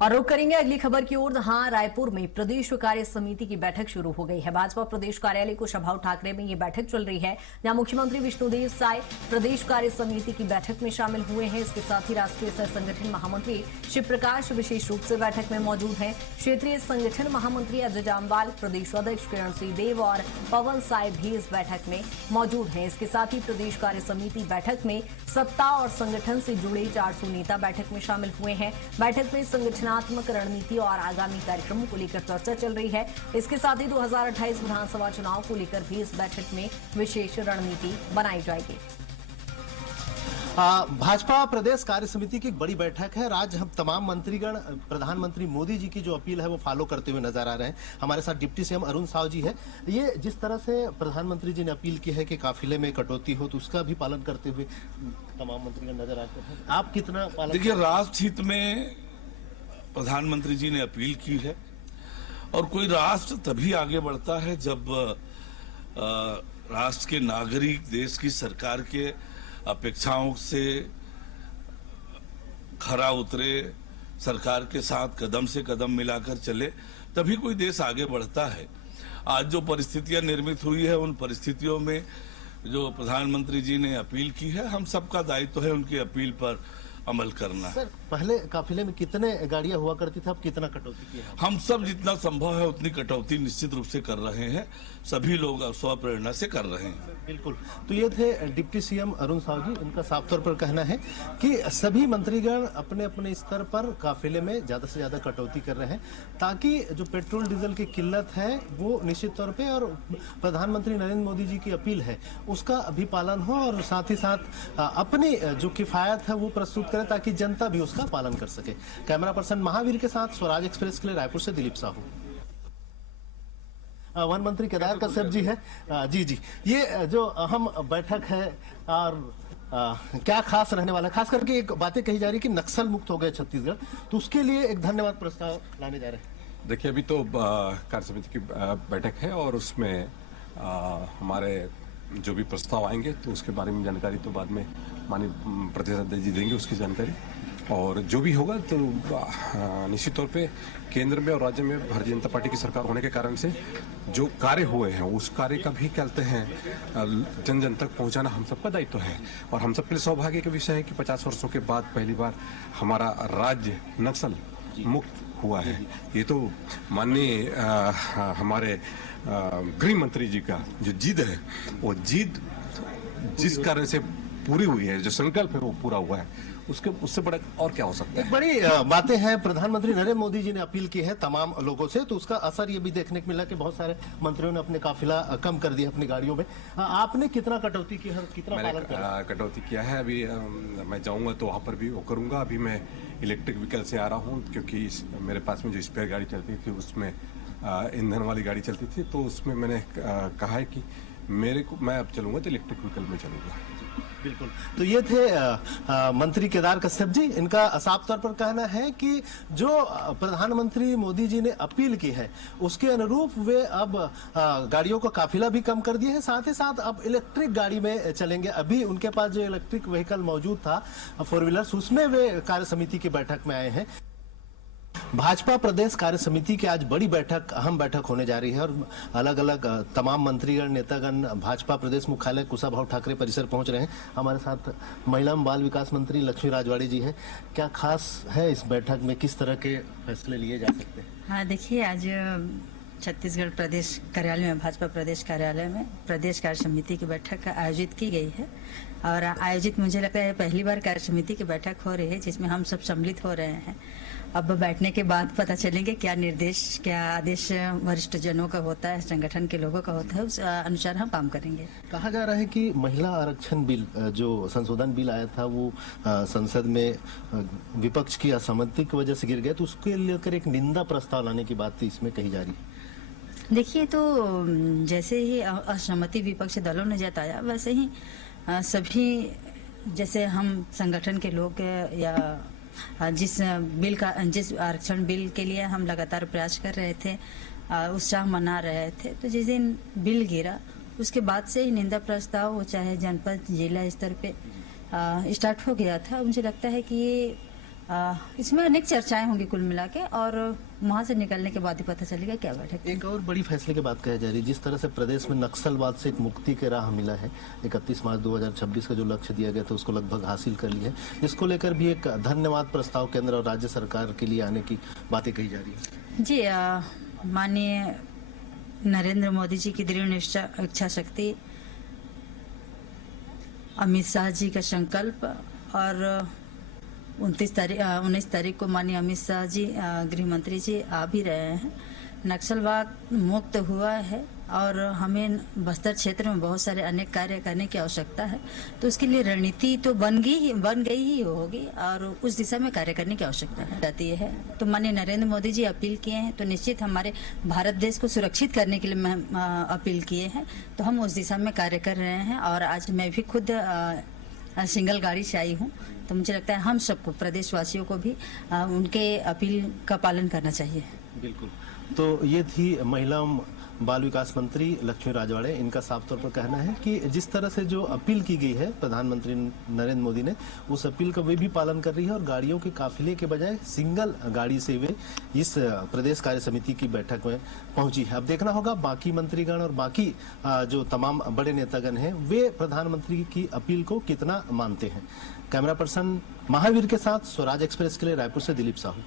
और रुक करेंगे अगली खबर की ओर। हाँ, रायपुर में प्रदेश कार्य समिति की बैठक शुरू हो गई है। भाजपा प्रदेश कार्यालय कुशाभाऊ ठाकरे में ये बैठक चल रही है, जहां मुख्यमंत्री विष्णुदेव साय प्रदेश कार्य समिति की बैठक में शामिल हुए हैं। इसके साथ ही राष्ट्रीय सह संगठन महामंत्री शिव प्रकाश विशेष रूप से बैठक में मौजूद हैं। क्षेत्रीय संगठन महामंत्री अजय जामवाल, प्रदेश अध्यक्ष किरण सिंह देव और पवन साय भी इस बैठक में मौजूद हैं। इसके साथ ही प्रदेश कार्य समिति बैठक में सत्ता और संगठन से जुड़े 400 नेता बैठक में शामिल हुए हैं। बैठक में संगठनात्मक रणनीति और आगामी कार्यक्रमों को लेकर चर्चा चल रही है। इसके साथ ही 2028 विधानसभा चुनाव को लेकर भी इस बैठक में विशेष रणनीति बनाई जाएगी। भाजपा प्रदेश कार्य समिति की एक बड़ी बैठक है। आज हम तमाम मंत्रीगण प्रधानमंत्री मोदी जी की जो अपील है वो फॉलो करते हुए नजर आ रहे हैं। हमारे साथ डिप्टी सीएम अरुण साव जी है। ये जिस तरह से प्रधानमंत्री जी ने अपील की है कि काफिले में कटौती हो, तो उसका भी पालन करते हुए तमाम मंत्रीगण नजर आते हैं। आप कितना पालन? देखिए, राष्ट्र हित में प्रधानमंत्री जी ने अपील की है और कोई राष्ट्र तभी आगे बढ़ता है जब राष्ट्र के नागरिक देश की सरकार के अपेक्षाओं से खरा उतरे, सरकार के साथ कदम से कदम मिलाकर चले, तभी कोई देश आगे बढ़ता है। आज जो परिस्थितियां निर्मित हुई है, उन परिस्थितियों में जो प्रधानमंत्री जी ने अपील की है, हम सबका दायित्व है उनकी अपील पर अमल करना। सर, पहले काफिले में कितने गाड़ियां हुआ करती थी, अब कितना कटौती की है? हम सब जितना संभव है उतनी कटौती निश्चित रूप से कर रहे हैं। सभी लोग स्वप्रेरणा से कर रहे हैं। बिल्कुल। तो ये थे डिप्टी सीएम अरुण साव जी। इनका साफ तौर पर कहना है कि सभी मंत्रीगण अपने अपने स्तर पर काफिले में ज्यादा से ज्यादा कटौती कर रहे हैं, ताकि जो पेट्रोल डीजल की किल्लत है वो निश्चित तौर पे, और प्रधानमंत्री नरेंद्र मोदी जी की अपील है उसका भी पालन हो, और साथ ही साथ अपनी जो किफायत है वो प्रस्तुत करें ताकि जनता भी उसका पालन कर सके। कैमरा पर्सन महावीर के साथ स्वराज एक्सप्रेस के लिए रायपुर से दिलीप साहू। वन मंत्री केदार कश्यप जी है। जी, ये जो अहम बैठक है और क्या खास रहने वाला है? खास करके एक बातें कही जा रही कि नक्सल मुक्त हो गए छत्तीसगढ़, तो उसके लिए एक धन्यवाद प्रस्ताव लाने जा रहे हैं। देखिए, अभी तो कार्य समिति की बैठक है और उसमें हमारे जो भी प्रस्ताव आएंगे तो उसके बारे में जानकारी तो बाद में माननीय प्रदेश अध्यक्ष जी देंगे उसकी जानकारी, और जो भी होगा तो निश्चित तौर पे केंद्र में और राज्य में भारतीय जनता पार्टी की सरकार होने के कारण से जो कार्य हुए हैं उस कार्य का भी कहते हैं जन जन तक पहुंचाना हम सबका दायित्व है। और हम सबके लिए सौभाग्य का विषय है कि 50 वर्षों के बाद पहली बार हमारा राज्य नक्सल मुक्त हुआ है। ये तो माननीय हमारे गृह मंत्री जी का जो जिद है, वो जिद जिस कारण से पूरी हुई है, जो संकल्प है वो पूरा हुआ है, उससे बड़ा और क्या हो सकता है? बड़ी बातें हैं। प्रधानमंत्री नरेंद्र मोदी जी ने अपील की है तमाम लोगों से, तो उसका असर ये भी देखने को मिला कि बहुत सारे मंत्रियों ने अपने काफिला कम कर दिया अपनी गाड़ियों में। आपने कितना कटौती की है, कितना पालन किया? कटौती किया है। अभी मैं जाऊंगा तो वहां पर भी वो करूंगा। अभी मैं इलेक्ट्रिक व्हीकल से आ रहा हूँ, क्योंकि मेरे पास में जो स्पेयर गाड़ी चलती थी उसमें ईंधन वाली गाड़ी चलती थी, तो उसमें मैंने कहा है कि मैं अब चलूंगा तो इलेक्ट्रिक व्हीकल में चलूंगा। बिल्कुल। तो ये थे मंत्री केदार कश्यप जी। इनका साफ तौर पर कहना है कि जो प्रधानमंत्री मोदी जी ने अपील की है उसके अनुरूप वे अब गाड़ियों का काफिला भी कम कर दिए हैं, साथ ही साथ अब इलेक्ट्रिक गाड़ी में चलेंगे। अभी उनके पास जो इलेक्ट्रिक व्हीकल मौजूद था, 4 व्हीलर्स, उसमें वे कार्य समिति की बैठक में आए हैं। भाजपा प्रदेश कार्य समिति की आज बड़ी बैठक, अहम बैठक होने जा रही है, और अलग अलग तमाम मंत्रीगण नेतागण भाजपा प्रदेश मुख्यालय कुशाभाऊ ठाकरे परिसर पहुंच रहे हैं। हमारे साथ महिला एवं बाल विकास मंत्री लक्ष्मी राजवाड़ी जी हैं। क्या खास है इस बैठक में, किस तरह के फैसले लिए जा सकते हैं? हाँ, देखिए, आज छत्तीसगढ़ प्रदेश कार्यालय में, भाजपा प्रदेश कार्यालय में प्रदेश कार्य समिति की बैठक आयोजित की गई है। और आयोजित मुझे लगता है पहली बार कार्य समिति की बैठक हो रही है जिसमें हम सब सम्मिलित हो रहे हैं। अब बैठने के बाद पता चलेंगे क्या निर्देश, क्या आदेश वरिष्ठ जनों का होता है, संगठन के लोगों का होता है, उस अनुसार हम काम करेंगे। कहा जा रहा है कि महिला आरक्षण बिल, जो संशोधन बिल आया था, वो संसद में विपक्ष की असहमति की वजह से गिर गया, तो उसके लेकर एक निंदा प्रस्ताव लाने की बात इसमें कही जा रही है। देखिए, तो जैसे ही असहमति विपक्षी दलों ने जताया, वैसे ही सभी, जैसे हम संगठन के लोग या जिस आरक्षण बिल के लिए हम लगातार प्रयास कर रहे थे, उत्साह मना रहे थे, तो जिस दिन बिल गिरा उसके बाद से ही निंदा प्रस्ताव, वो चाहे जनपद जिला स्तर पे स्टार्ट हो गया था। मुझे लगता है कि ये इसमें अनेक चर्चाएं होंगी कुल मिला के, और वहां से निकलने के बाद ही पता चलेगा क्या बैठक। एक और बड़ी फैसले की बात कही जा रही है, जिस तरह से प्रदेश में नक्सलवाद से एक मुक्ति के राह मिला है, 31 मार्च 2026 का जो लक्ष्य दिया गया था उसको लगभग हासिल कर लिया है। इसको लेकर भी एक धन्यवाद प्रस्ताव केंद्र और राज्य सरकार के लिए आने की बातें कही जा रही है। जी, माननीय नरेंद्र मोदी जी की दृढ़ निश्चय इच्छा शक्ति, अमित शाह जी का संकल्प, और 19 तारीख को माननीय अमित शाह जी गृह मंत्री जी आ भी रहे हैं। नक्सलवाद मुक्त हुआ है और हमें बस्तर क्षेत्र में बहुत सारे अनेक कार्य करने की आवश्यकता है, तो उसके लिए रणनीति तो बन गई ही होगी और उस दिशा में कार्य करने की आवश्यकता है जाती है। तो माननीय नरेंद्र मोदी जी अपील किए हैं, तो निश्चित हमारे भारत देश को सुरक्षित करने के लिए अपील किए हैं, तो हम उस दिशा में कार्य कर रहे हैं। और आज मैं भी खुद सिंगल गाड़ी से आई हूँ, तो मुझे लगता है हम सबको, प्रदेशवासियों को भी उनके अपील का पालन करना चाहिए। बिल्कुल। तो ये थी महिला बाल विकास मंत्री लक्ष्मी राजवाड़े। इनका साफ तौर पर कहना है कि जिस तरह से जो अपील की गई है प्रधानमंत्री नरेंद्र मोदी ने, उस अपील का वे भी पालन कर रही है और गाड़ियों के काफिले के बजाय सिंगल गाड़ी से वे इस प्रदेश कार्य समिति की बैठक में पहुंची है। अब देखना होगा बाकी मंत्रीगण और बाकी जो तमाम बड़े नेतागण हैं वे प्रधानमंत्री की अपील को कितना मानते हैं। कैमरा पर्सन महावीर के साथ स्वराज एक्सप्रेस के लिए रायपुर से दिलीप साहू।